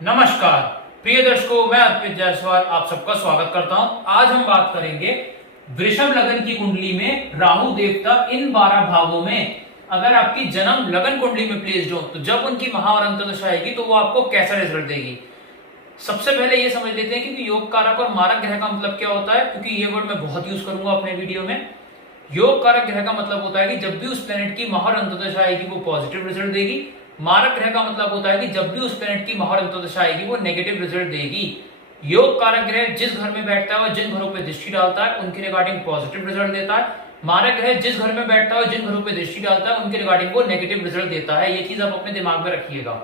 नमस्कार प्रिय दर्शकों, मैं अर्पित जायसवाल आप सबका स्वागत करता हूं। आज हम बात करेंगे वृषभ लगन की कुंडली में राहु देवता इन 12 भावों में अगर आपकी जन्म लगन कुंडली में प्लेस्ड हो तो जब उनकी महा और अंतर्दशा आएगी तो वो आपको कैसा रिजल्ट देगी। सबसे पहले ये समझ लेते हैं कि योग कारक और मारक ग्रह का मतलब क्या होता है, क्योंकि ये वर्ड मैं बहुत यूज करूंगा अपने वीडियो में। योग कारक ग्रह का मतलब होता है कि जब भी उस प्लेनेट की महा और अंतर्दशा आएगी वो पॉजिटिव रिजल्ट देगी। मारक ग्रह का मतलब होता है कि जब भी उस प्लेनेट की महा और अंतर्दशा आएगी वो नेगेटिव रिजल्ट देगी। योग कारक ग्रह जिस घर में बैठता है और जिन घरों पे दृष्टि डालता है उनके रिगार्डिंग पॉजिटिव रिजल्ट देता है। मारक ग्रह जिस घर में बैठता है और जिन घरों पे दृष्टि डालता है उनके रिगार्डिंग वो नेगेटिव रिजल्ट देता है। ये चीज आप अपने दिमाग में रखिएगा।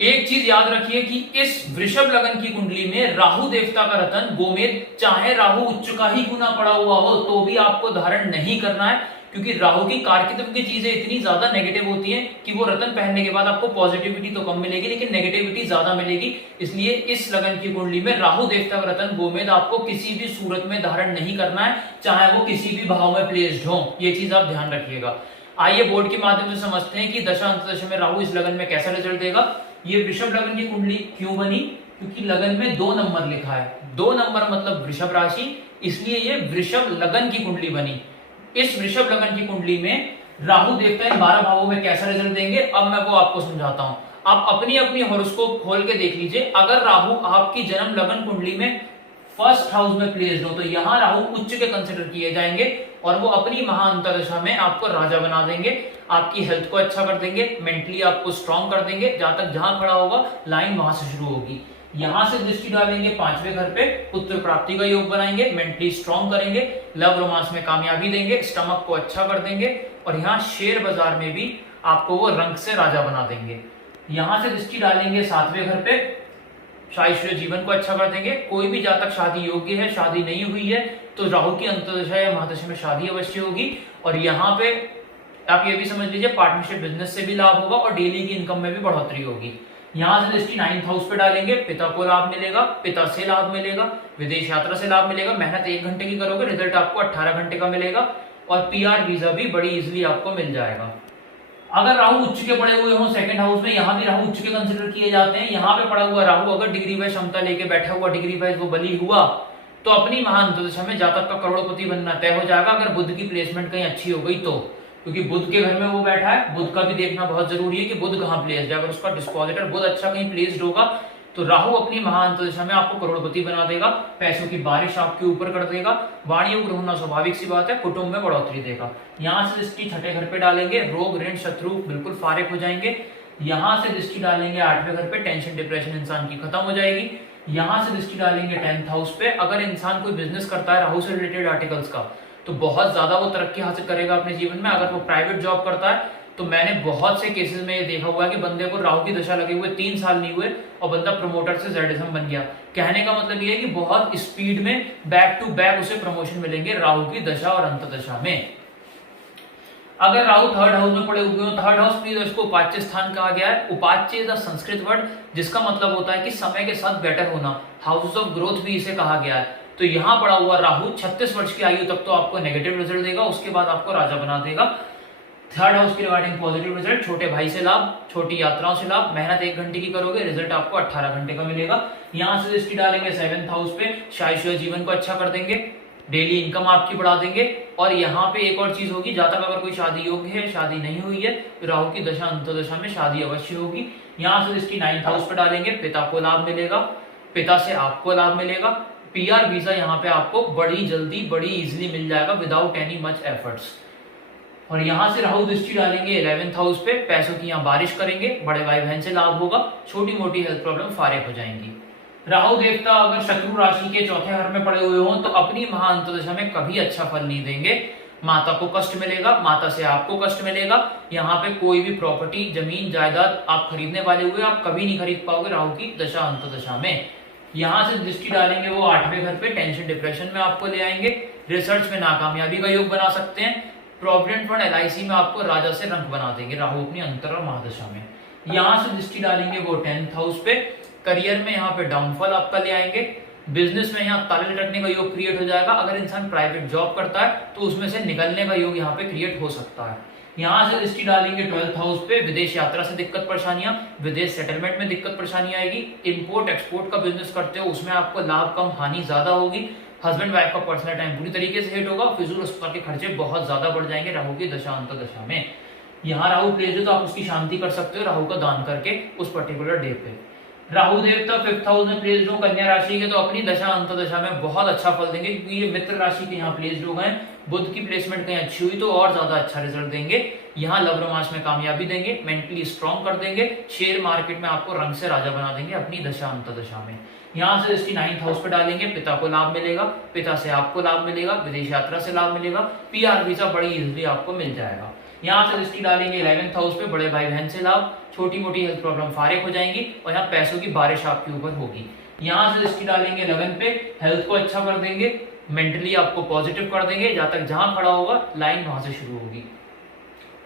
एक चीज याद रखिए कि इस वृषभ लगन की कुंडली में राहु देवता का रतन गोमेद, चाहे राहु उच्च का ही क्यों ना पड़ा हुआ हो तो भी आपको धारण नहीं करना है, क्योंकि राहु की कारकित्व की चीजें इतनी ज्यादा नेगेटिव होती हैं कि वो रतन पहनने के बाद आपको पॉजिटिविटी तो कम मिलेगी लेकिन नेगेटिविटी ज्यादा मिलेगी। इसलिए इस लगन की कुंडली में राहु देवता का रतन गोमेद आपको किसी भी सूरत में धारण नहीं करना है, चाहे वो किसी भी भाव में प्लेस्ड हो। ये चीज आप ध्यान रखिएगा। आइए बोर्ड के माध्यम से समझते हैं कि दशा अंतर्दशा में राहु इस लगन में कैसा रिजल्ट देगा। ये वृषभ लगन की कुंडली क्यों बनी, क्योंकि लगन में 2 नंबर लिखा है। 2 नंबर मतलब वृषभ राशि, इसलिए ये वृषभ लगन की कुंडली बनी। इस वृषभ लगन की कुंडली में राहु देवता इन 12 भावों में कैसा रिजल्ट देंगे अब मैं वो आपको समझाता हूं। आप अपनी अपनी हॉरोस्कोप खोल के देख लीजिए। अगर राहु आपकी जन्म लगन कुंडली में फर्स्ट हाउस में प्लेस्ड हो तो यहाँ राहु उच्च के कंसिडर किए जाएंगे और वो अपनी महा अंतर्दशा में आपको राजा बना देंगे, आपकी हेल्थ को अच्छा कर देंगे, मेंटली आपको स्ट्रांग कर देंगे। जहां खड़ा होगा लाइन वहां से शुरू होगी। यहां से दृष्टि डालेंगे 5वें घर पे, पुत्र प्राप्ति का योग बनाएंगे, मेंटली स्ट्रांग करेंगे, लव रोमांस में कामयाबी देंगे, स्टमक को अच्छा कर देंगे और यहाँ शेयर बाजार में भी आपको वो रंग से राजा बना देंगे। यहां से दृष्टि डालेंगे 7वें घर पे, शारीरिक जीवन को अच्छा कर देंगे। कोई भी जातक शादी योग्य है, शादी नहीं हुई है तो राहु की अंतर्दशा या महादशा में शादी अवश्य होगी। और यहाँ पे आप ये भी समझ लीजिए पार्टनरशिप बिजनेस से भी लाभ होगा और डेली की इनकम में भी बढ़ोतरी होगी। यहाँ से दृष्टि 9th हाउस पे डालेंगे, पिता को लाभ मिलेगा, पिता से लाभ मिलेगा, विदेश यात्रा से लाभ मिलेगा। मेहनत 1 घंटे की करोगे, रिजल्ट आपको 18 घंटे का मिलेगा और पीआर वीजा भी बड़ी इजिली आपको मिल जाएगा। अगर राहु उच्च के पड़े हुए हो 2nd हाउस में, यहाँ भी राहु उच्च के कंसिडर किए जाते हैं। यहाँ पे पड़ा हुआ राहु अगर डिग्री वाइज क्षमता लेके बैठा हुआ, डिग्री वाइज वो बली हुआ तो अपनी महान अंतर्दशा में जातक का करोड़पति बनना तय हो जाएगा, अगर बुध की प्लेसमेंट कहीं अच्छी हो गई तो। क्योंकि बुध के घर में वो बैठा है, बुध का भी देखना बहुत जरूरी है कि बुध कहाँ प्लेस्ड है। अगर उसका डिस्पोजिटर बुध अच्छा कहीं प्लेस्ड होगा तो राहु अपनी महान अंतर्दशा में आपको करोड़पति बना देगा, पैसों की बारिश आपके ऊपर कर देगा, वाणी योग होना स्वाभाविक सी बात है, कुटुंब में बढ़ोतरी देगा। यहाँ से दृष्टि 6ठे घर पे डालेंगे, रोग ऋण शत्रु बिल्कुल फारिग हो जाएंगे। यहाँ से दृष्टि डालेंगे 8वें घर पे, टेंशन डिप्रेशन इंसान की खत्म हो जाएगी। यहाँ से दृष्टि डालेंगे 10th हाउस पे, अगर इंसान कोई बिजनेस करता है राहु से रिलेटेड आर्टिकल्स का तो बहुत ज्यादा वो तरक्की हासिल करेगा अपने जीवन में। अगर वो प्राइवेट जॉब करता है तो मैंने बहुत से केसेस में ये देखा हुआ है कि बंदे को राहु की दशा लगे हुए 3 साल नहीं हुए और बंदा प्रमोटर से जेडिज्म बन गया। कहने का मतलब ये है कि बहुत स्पीड में बैक टू बैक उसे प्रमोशन मिलेंगे राहु की दशा और अंतर्दशा में। अगर राहु 3rd हाउस में पड़े हुए हो, 3rd हाउस प्लीज इसको उपाच्य स्थान कहा गया है। उपाच्य इज अ संस्कृत वर्ड जिसका मतलब होता है कि समय के साथ बेटर होना, हाउस ऑफ ग्रोथ भी इसे कहा गया है। तो यहाँ पड़ा हुआ राहु 36 वर्ष की आयु तक तो आपको नेगेटिव रिजल्ट देगा, उसके बाद आपको राजा बना देगा। 3rd हाउस की रिगार्डिंग पॉजिटिव रिजल्ट, छोटे भाई से लाभ, छोटी यात्राओं से लाभ, मेहनत 1 घंटे की करोगे, रिजल्ट आपको 18 घंटे का मिलेगा। यहाँ से दृष्टि डालेंगे 7th हाउस पे, शारीरिक जीवन को अच्छा कर देंगे, डेली इनकम आपकी बढ़ा देंगे। और यहाँ पे एक और चीज होगी, जातक अगर कोई शादी योग्य है, शादी नहीं हुई है तो राहु की दशा अंतर्दशा में शादी अवश्य होगी। यहाँ से दृष्टि 9th हाउस पे डालेंगे, पिता को लाभ मिलेगा, पिता से आपको लाभ मिलेगा, पीआर वीजा यहाँ पे आपको बड़ी जल्दी बड़ी इजिली मिल जाएगा विदाउट एनी मच एफर्ट्स। और यहाँ से राहु दृष्टि डालेंगे 11th हाउस पे, पैसों की यहाँ बारिश करेंगे, बड़े भाई बहन से लाभ होगा, छोटी मोटी हेल्थ प्रॉब्लम फारिग हो जाएंगी। राहु देवता अगर शत्रु राशि के 4थे घर में पड़े हुए हों तो अपनी महा अंतर्दशा में कभी अच्छा फल नहीं देंगे। माता को कष्ट मिलेगा, माता से आपको कष्ट मिलेगा। यहाँ पे कोई भी प्रॉपर्टी जमीन जायदाद आप खरीदने वाले हुए आप कभी नहीं खरीद पाओगे राहु की दशा अंतर्दशा में। यहाँ से दृष्टि डालेंगे वो 8वें घर पे, टेंशन डिप्रेशन में आपको ले आएंगे, रिसर्च में नाकामयाबी का योग बना सकते हैं, प्रोविडेंट फंड LIC में आपको राजा से रंक बना देंगे राहु अपनी अंतर और महादशा में। यहाँ से दृष्टि डालेंगे वो 10th हाउस पे, करियर में यहाँ पे डाउनफॉल आपका ले आएंगे, बिजनेस में यहाँ ताले लटकने का योग क्रिएट हो जाएगा। अगर इंसान प्राइवेट जॉब करता है तो उसमें से निकलने का योग यहाँ पे क्रिएट हो सकता है। यहाँ से दृष्टि डालेंगे 12th हाउस पे, विदेश यात्रा से दिक्कत परेशानियां, विदेश सेटलमेंट में दिक्कत परेशानी आएगी। इंपोर्ट एक्सपोर्ट का बिजनेस करते हो उसमें आपको लाभ कम हानि ज्यादा होगी। हस्बैंड वाइफ का पर्सनल टाइम पूरी तरीके से हिट होगा। फिजूल अस्पताल के खर्चे बहुत ज्यादा बढ़ जाएंगे राहु की दशा अंतर्दशा में। यहाँ राहु प्लेस है तो आप उसकी शांति कर सकते हो राहु का दान करके उस पर्टिकुलर डे पे। राहु देवता 5th हाउस में प्लेस्ड हो कन्या राशि के तो अपनी दशा अंतर्दशा में बहुत अच्छा फल देंगे, क्योंकि ये मित्र राशि के यहाँ प्लेस्ड हो गए। बुध की प्लेसमेंट कहीं अच्छी हुई तो और ज्यादा अच्छा रिजल्ट देंगे। यहाँ लव रोमांस में कामयाबी देंगे, मेंटली स्ट्रॉन्ग कर देंगे, शेयर मार्केट में आपको रंग से राजा बना देंगे अपनी दशा अंतर्दशा में। यहाँ से इसकी 9th हाउस पे डालेंगे, पिता को लाभ मिलेगा, पिता से आपको लाभ मिलेगा, विदेश यात्रा से लाभ मिलेगा, पीआर वीजा बड़ी इजीली आपको मिल जाएगा। यहाँ से दृष्टि डालेंगे 11th हाउस पे, बड़े भाई बहन से लाभ, छोटी मोटी हेल्थ प्रॉब्लम फारिग हो जाएंगी और यहाँ पैसों की बारिश आपके ऊपर होगी। यहाँ से दृष्टि डालेंगे 11 पे, हेल्थ को अच्छा कर देंगे, मेंटली आपको पॉजिटिव कर देंगे, जहां तक जहां खड़ा होगा लाइन वहां से शुरू होगी।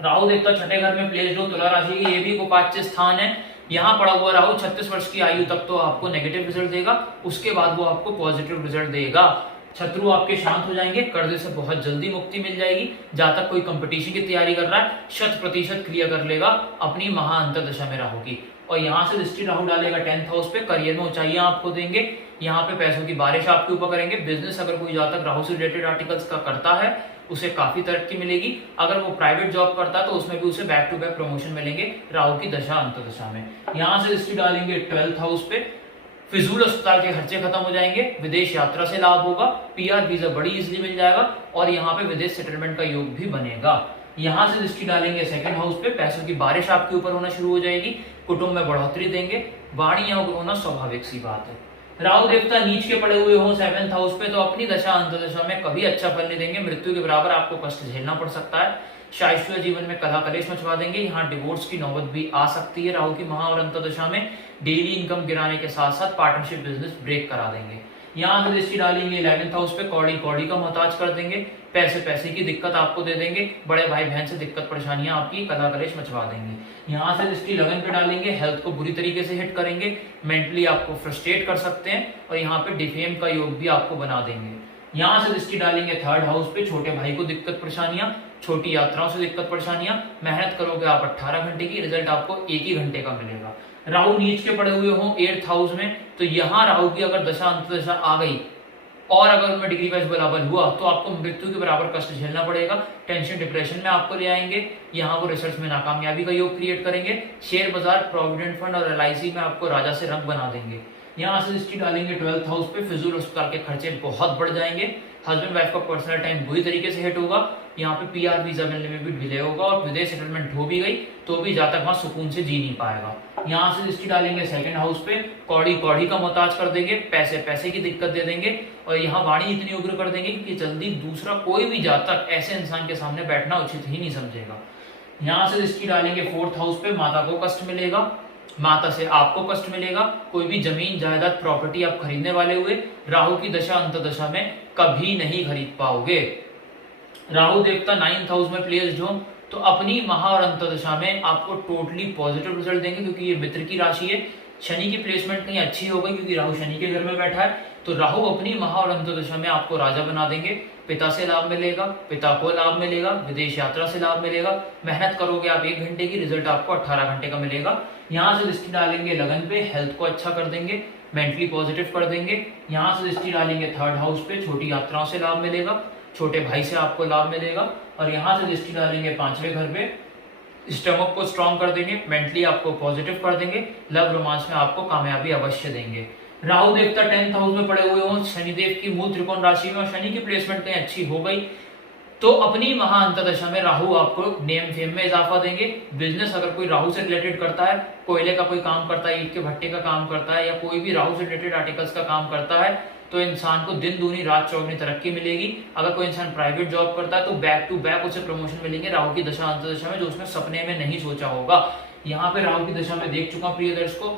राहु देवता छठे घर में प्लेस्ड हो तुला राशि की, ये भी उपाच्य स्थान है। यहाँ पड़ा हुआ राहु 36 वर्ष की आयु तक तो आपको नेगेटिव रिजल्ट देगा, उसके बाद वो आपको पॉजिटिव रिजल्ट देगा। शत्रु आपके शांत हो जाएंगे, कर्जे से बहुत जल्दी मुक्ति मिल जाएगी। जहां तक कोई कंपटीशन की तैयारी कर रहा है 100% क्लियर कर लेगा अपनी महा अंतर्दशा में राहु की। और यहाँ से दृष्टि राहु डालेगा 10th हाउस पे, करियर में ऊंचाइयां आपको देंगे, यहाँ पे पैसों की बारिश आपके ऊपर करेंगे। बिजनेस अगर कोई जातक राहु से रिलेटेड आर्टिकल्स का करता है उसे काफी तरक्की मिलेगी। अगर वो प्राइवेट जॉब करता है तो उसमें भी उसे बैक टू बैक प्रमोशन मिलेंगे राहु की दशा अंतर्दशा में। यहाँ से दृष्टि डालेंगे 12th हाउस पे, फिजूल अस्पताल के खर्चे खत्म हो जाएंगे, विदेश यात्रा से लाभ होगा, पीआर वीजा बड़ी इजीली मिल जाएगा और यहाँ पे विदेश सेटलमेंट का योग भी बनेगा। यहाँ से दृष्टि डालेंगे 2nd हाउस पे, पैसों की बारिश आपके ऊपर होना शुरू हो जाएगी, कुटुंब में बढ़ोतरी देंगे, वाणी योग होना स्वाभाविक सी बात है। राहु देवता नीच के पड़े हुए हो 7th हाउस पे तो अपनी दशा अंतर्दशा में कभी अच्छा फल नहीं देंगे, मृत्यु के बराबर आपको कष्ट झेलना पड़ सकता है। शास्त्रीय जीवन में कलह कलेश मचवा देंगे, यहाँ डिवोर्स की नौबत भी आ सकती है राहु की महा और अंतर्दशा में। डेली इनकम गिराने के साथ साथ पार्टनरशिप बिजनेस ब्रेक करा देंगे। यहाँ से दृष्टि डालेंगे 11th हाउस पे, कौड़ी कौड़ी का मोहताज कर देंगे, पैसे की दिक्कत आपको दे देंगे, बड़े भाई बहन से दिक्कत परेशानियां आपकी कलह कलेश मचवा देंगे। यहाँ से दृष्टि लगन पे डालेंगे, हेल्थ को बुरी तरीके से हिट करेंगे, मेंटली आपको फ्रस्ट्रेट कर सकते हैं और यहाँ पे डिफेम का योग भी आपको बना देंगे। यहाँ से दृष्टि डालेंगे 3rd हाउस पे, छोटे भाई को दिक्कत परेशानियां, छोटी यात्राओं से दिक्कत परेशानियां, मेहनत करोगे आप 18 घंटे की, रिजल्ट आपको 1 ही घंटे का मिलेगा। राहु नीच के पड़े हुए हो 8th हाउस में तो यहाँ राहु की अगर दशा अंतर्दशा आ गई और अगर उनमें डिग्री वाइज बराबर हुआ तो आपको मृत्यु के बराबर कष्ट झेलना पड़ेगा, टेंशन डिप्रेशन में आपको ले आएंगे। यहाँ वो रिसर्च में नाकामयाबी का योग क्रिएट करेंगे, शेयर बाजार, प्रोविडेंट फंड और LIC में आपको राजा से रंग बना देंगे। यहाँ से दृष्टि डालेंगे 12th हाउस पे, फिजूल अस्पताल के खर्चे बहुत बढ़ जाएंगे, हस्बैंड वाइफ का पर्सनल टाइम बुरी तरीके से हिट होगा, यहाँ पे पीआर वीजा मिलने में भी डिले होगा और विदेश सेटलमेंट हो भी गई तो भी जातक वहां सुकून से जी नहीं पाएगा। यहाँ से दृष्टि डालेंगे 2nd हाउस पे, कौड़ी कौड़ी का मोहताज कर देंगे, पैसे की दिक्कत दे देंगे और यहाँ वाणी इतनी उग्र कर देंगे कि जल्दी दूसरा कोई भी जातक ऐसे इंसान के सामने बैठना उचित ही नहीं समझेगा। यहाँ से दृष्टि डालेंगे 4th हाउस पे, माता को कष्ट मिलेगा, माता से आपको कष्ट मिलेगा, कोई भी जमीन जायदाद प्रॉपर्टी आप खरीदने वाले हुए राहु की दशा अंतर्दशा में कभी नहीं खरीद पाओगे। राहु देवता 9th हाउस में प्लेस्ड हो तो अपनी महा और अंतर्दशा में आपको टोटली पॉजिटिव रिजल्ट देंगे, क्योंकि ये मित्र की राशि है। शनि की प्लेसमेंट कहीं अच्छी हो गई क्योंकि राहु शनि के घर में बैठा है, तो राहु अपनी महा और अंतर्दशा में आपको राजा बना देंगे, पिता से लाभ मिलेगा, पिता को लाभ मिलेगा, विदेश यात्रा से लाभ मिलेगा, मेहनत करोगे आप 1 घंटे की, रिजल्ट आपको 18 घंटे का मिलेगा। यहाँ से दृष्टि डालेंगे लगन पे, हेल्थ को अच्छा कर देंगे, मेंटली पॉजिटिव कर देंगे। यहाँ से दृष्टि डालेंगे 3rd हाउस पे, छोटी यात्राओं से लाभ मिलेगा, छोटे भाई से आपको लाभ मिलेगा। और यहाँ से दृष्टि डालेंगे 5वें घर पे, स्टमक को स्ट्रॉन्ग कर देंगे, मेंटली आपको पॉजिटिव कर देंगे, लव रोमांस में आपको कामयाबी अवश्य देंगे। राहु देवता 10th हाउस में पड़े हुए हो शनिदेव की मूल त्रिकोण राशि में और शनि की प्लेसमेंट कहीं अच्छी हो गई तो अपनी महा अंतर्दशा में राहु आपको नेम फेम में इजाफा देंगे। बिजनेस अगर कोई राहु से रिलेटेड करता है, कोयले का कोई काम करता है, ईंट के भट्टे का काम करता है या कोई भी राहु से रिलेटेड आर्टिकल्स का काम करता है तो इंसान को दिन दूनी रात चौगुनी तरक्की मिलेगी। अगर कोई इंसान प्राइवेट जॉब करता है तो बैक टू बैक उसे प्रमोशन मिलेंगे राहु की दशा अंतर्दशा में, जो उसने सपने में नहीं सोचा होगा। यहाँ पे राहु की दशा में देख चुका प्रिय दर्शकों,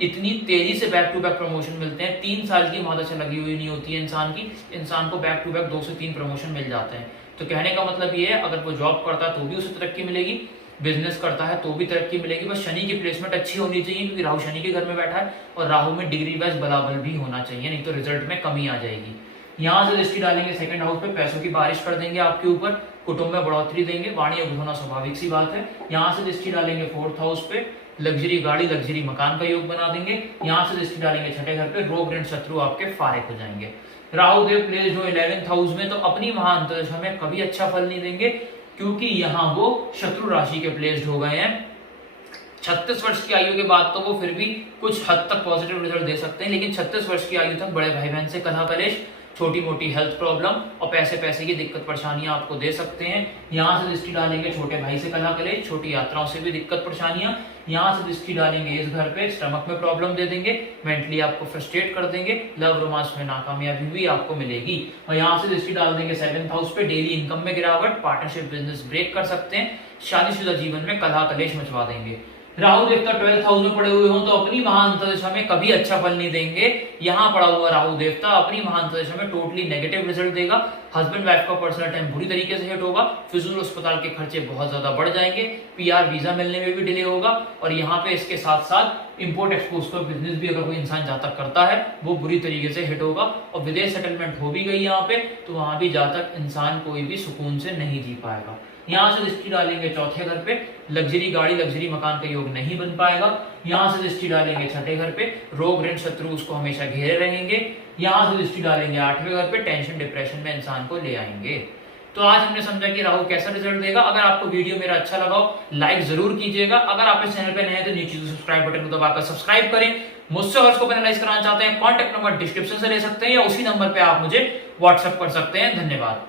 इतनी तेजी से बैक टू बैक प्रमोशन मिलते हैं, 3 साल की महादशा लगी हुई नहीं होती है इंसान की, इंसान को बैक टू बैक 2 से 3 प्रमोशन मिल जाते हैं। तो कहने का मतलब ये है, अगर वो जॉब करता है तो भी उसे तरक्की मिलेगी, बिजनेस करता है तो भी तरक्की मिलेगी, बस शनि की प्लेसमेंट अच्छी होनी चाहिए क्योंकि राहु शनि के घर में बैठा है और राहु में डिग्री वाइज बलाबल भी होना चाहिए, नहीं तो रिजल्ट में कमी आ जाएगी। यहाँ से दृष्टि डालेंगे 2nd हाउस पे, पैसों की बारिश कर देंगे आपके ऊपर, कुटुंब में बढ़ोतरी देंगे, वाणी योग होना स्वाभाविक सी बात है। यहाँ से दृष्टि डालेंगे 4th हाउस पे, लग्जरी गाड़ी लग्जरी मकान का योग बना देंगे। यहाँ से दृष्टि डालेंगे 6ठे घर पे, रोग ऋण शत्रु आपके फारिग हो जाएंगे। राहु देव प्लेस हो 11th हाउस में, तो अपनी महाअंतर्दशा में कभी अच्छा फल नहीं देंगे, क्योंकि यहाँ वो शत्रु राशि के प्लेस्ड हो गए हैं। 36 वर्ष की आयु के बाद तो वो फिर भी कुछ हद तक पॉजिटिव रिजल्ट दे सकते हैं, लेकिन 36 वर्ष की आयु तक बड़े भाई बहन से कलह कलेश, छोटी मोटी हेल्थ प्रॉब्लम और पैसे की दिक्कत परेशानियां आपको दे सकते हैं। यहाँ से दृष्टि डालेंगे छोटे भाई से कलह कलेश, छोटी यात्राओं से भी दिक्कत परेशानियां। यहाँ से दृष्टि डालेंगे इस घर पे, स्टमक में प्रॉब्लम दे देंगे, मेंटली आपको फ्रस्ट्रेट कर देंगे, लव रोमांस में नाकामयाबी भी आपको मिलेगी। और यहाँ से दृष्टि डाल देंगे 7th हाउस पे, डेली इनकम में गिरावट, पार्टनरशिप बिजनेस ब्रेक कर सकते हैं, शादीशुदा जीवन में कलह कलेश मचवा देंगे। राहु देवता 12th हाउस में पड़े हुए हो तो अपनी महाअंतर्दशा में कभी अच्छा फल नहीं देंगे। यहाँ पड़ा हुआ राहु देवता अपनी महाअंतर्दशा में टोटली नेगेटिव रिजल्ट देगा। हस्बैंड वाइफ का पर्सनल टाइम बुरी तरीके से हिट होगा, फिजूल अस्पताल के खर्चे बहुत ज्यादा बढ़ जाएंगे, पीआर वीजा मिलने में भी डिले होगा। और यहाँ पे इसके साथ साथ इंपोर्ट एक्सपोर्ट का बिजनेस भी अगर कोई इंसान जातक करता है वो बुरी तरीके से हिट होगा। और विदेश सेटलमेंट हो भी गई यहाँ पे, तो वहां भी जातक इंसान कोई भी सुकून से नहीं जी पाएगा। यहाँ से दृष्टि डालेंगे 4थे घर पे, लग्जरी गाड़ी लग्जरी मकान का योग नहीं बन पाएगा। यहाँ से दृष्टि डालेंगे 6ठे घर पे, रोग ऋण शत्रु उसको हमेशा घेरे रहेंगे। यहाँ से दृष्टि डालेंगे 8वें घर पे, टेंशन डिप्रेशन में इंसान को ले आएंगे। तो आज हमने समझा कि राहु कैसा रिजल्ट देगा। अगर आपको वीडियो मेरा अच्छा लगा हो लाइक जरूर कीजिएगा। अगर आप इस चैनल पे नए हैं तो नीचे सब्सक्राइब बटन को दबाकर सब्सक्राइब करें। मुझसे हॉरोस्कोप एनालाइज कराना चाहते हैं, कॉन्टैक्ट नंबर डिस्क्रिप्शन से ले सकते हैं या उसी नंबर पे आप मुझे व्हाट्सएप कर सकते हैं। धन्यवाद।